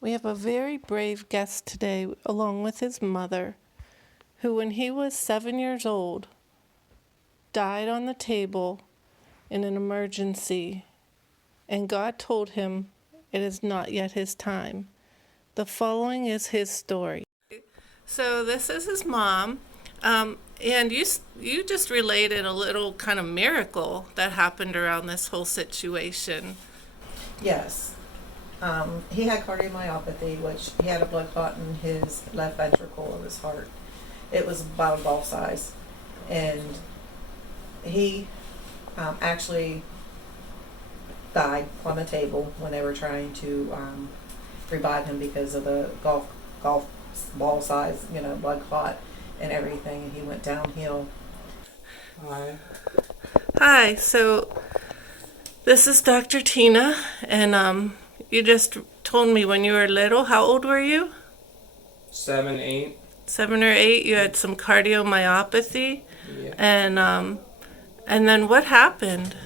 We have a very brave guest today, along with his mother, who, when he was 7 years old, died on the table in an emergency, and God told him it is not yet his time. The following is his story. So this is his mom, and you just related a little kind of miracle that happened around this whole situation. Yes. He had cardiomyopathy, which he had a blood clot in his left ventricle of his heart. It was about a golf size. And he actually died on the table when they were trying to revive him because of the golf ball size, blood clot and everything. And he went downhill. Hi. Hi, so this is Dr. Tina, and you just told me when you were little, how old were you? 7, 8. 7 or 8, you had some cardiomyopathy, Yeah. and then what happened?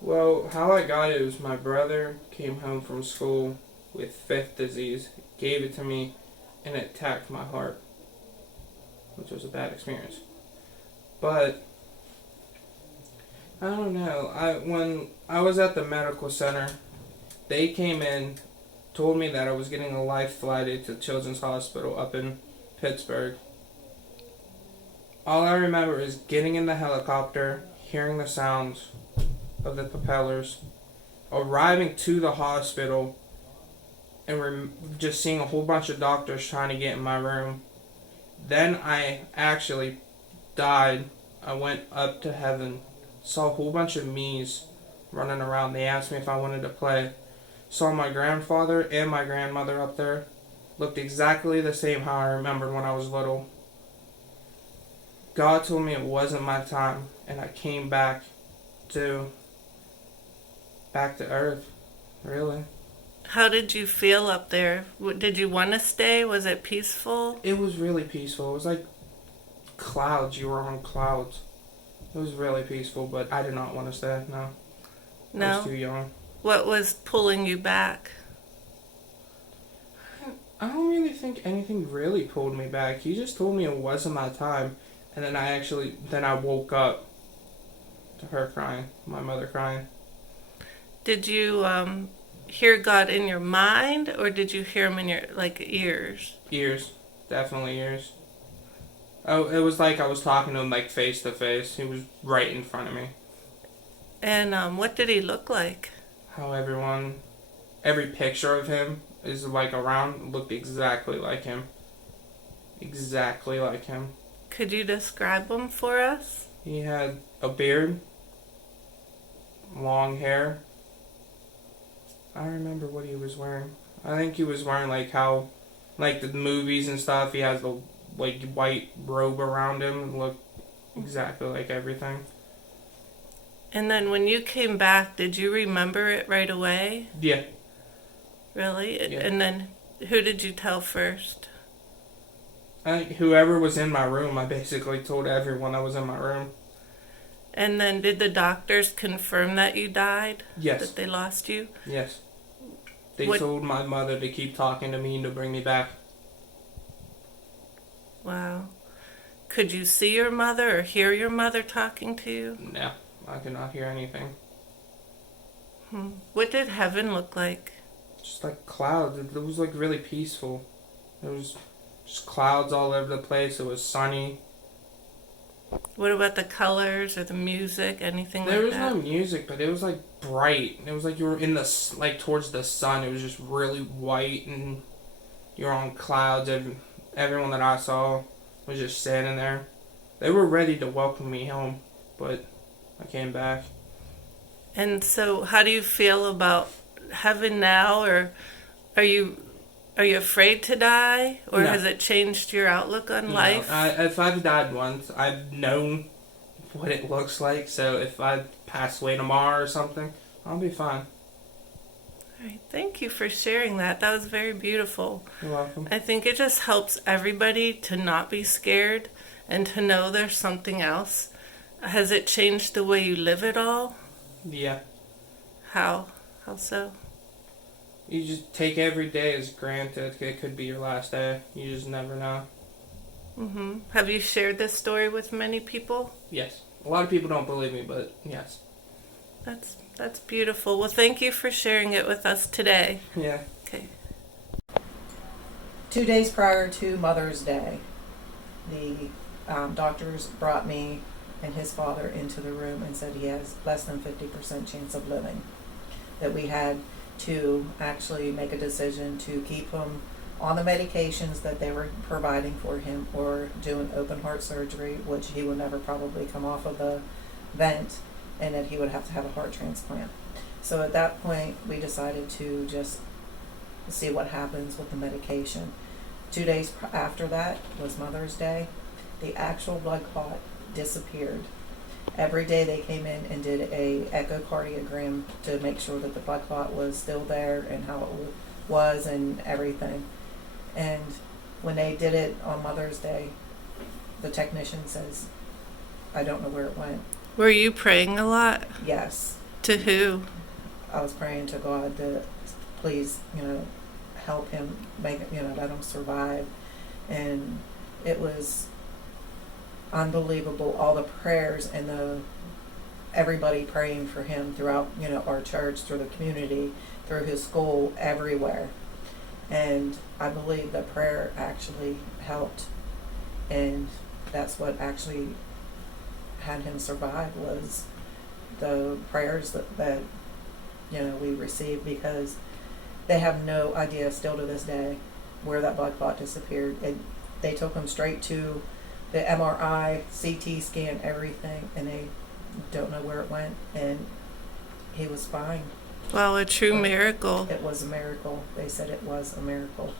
Well, how I got it was my brother came home from school with fifth disease, gave it to me, and it attacked my heart, which was a bad experience. But I don't know. When I was at the medical center, they came in, told me that I was getting a life flighted to Children's Hospital up in Pittsburgh. All I remember is getting in the helicopter, hearing the sounds of the propellers, arriving to the hospital, and just seeing a whole bunch of doctors trying to get in my room. Then I actually died. I went up to heaven, saw a whole bunch of me's running around. They asked me if I wanted to play. Saw my grandfather and my grandmother up there. Looked exactly the same how I remembered when I was little. God told me it wasn't my time, and I came back to earth, really. How did you feel up there? Did you want to stay? Was it peaceful? It was really peaceful. It was like clouds. You were on clouds. It was really peaceful, but I did not want to stay, no. I was too young. What was pulling you back? I don't really think anything really pulled me back. He just told me it wasn't my time, and then I woke up to her crying, my mother crying. Did you hear God in your mind, or did you hear him in your ears? Ears, definitely ears. Oh, it was like I was talking to him like face to face. He was right in front of me. And what did he look like? How every picture of him is like around, looked exactly like him. Exactly like him. Could you describe him for us? He had a beard, long hair. I remember what he was wearing. I think he was wearing like the movies and stuff. He has the white robe around him and looked exactly like everything. And then when you came back, did you remember it right away? Yeah. Really? Yeah. And then who did you tell first? I think whoever was in my room, I basically told everyone that was in my room. And then did the doctors confirm that you died? Yes. That they lost you? Yes. They told my mother to keep talking to me and to bring me back. Wow. Could you see your mother or hear your mother talking to you? No, I could not hear anything. What did heaven look like? Just like clouds. It was like really peaceful. There was just clouds all over the place. It was sunny. What about the colors or the music, anything like that? There was no music, but it was like bright. It was like you were in towards the sun. It was just really white, and you were on clouds. Everyone that I saw was just standing there. They were ready to welcome me home, but I came back. And so how do you feel about heaven now, or are you afraid to die, or No. has it changed your outlook on life? If I've died once, I've known what it looks like, so if I pass away tomorrow or something, I'll be fine. All right, thank you for sharing that. That was very beautiful. You're welcome. I think it just helps everybody to not be scared and to know there's something else. Has it changed the way you live at all? Yeah. How? How so? you just take every day as granted. It could be your last day. You just never know. Have you shared this story with many people? Yes. A lot of people don't believe me, but yes. That's beautiful. Well, thank you for sharing it with us today. Yeah. Okay. 2 days prior to Mother's Day, the doctors brought me and his father into the room and said he has less than 50% chance of living. That we had to actually make a decision to keep him on the medications that they were providing for him, or do an open heart surgery, which he would never probably come off of the vent, and that he would have to have a heart transplant. So at that point, we decided to just see what happens with the medication. 2 days after that was Mother's Day. The actual blood clot disappeared. Every day they came in and did a echocardiogram to make sure that the blood clot was still there and how it was and everything. And when they did it on Mother's Day, the technician says, I don't know where it went. Were you praying a lot? Yes, To who? I was praying to God to please, help him make it, let him survive. And it was unbelievable, all the prayers and everybody praying for him throughout, our church, through the community, through his school, everywhere. And I believe that prayer actually helped, and that's what actually had him survive, was the prayers that we received, because they have no idea still to this day where that blood clot disappeared. They took him straight to the MRI, CT scan, everything, and they don't know where it went, and he was fine. Wow, a true miracle. It was a miracle. They said it was a miracle.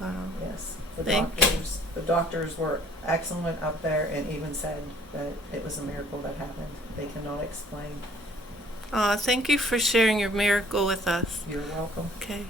Wow. Yes. Thank you. The doctors were excellent up there, and even said that it was a miracle that happened. They cannot explain. Thank you for sharing your miracle with us. You're welcome. Okay.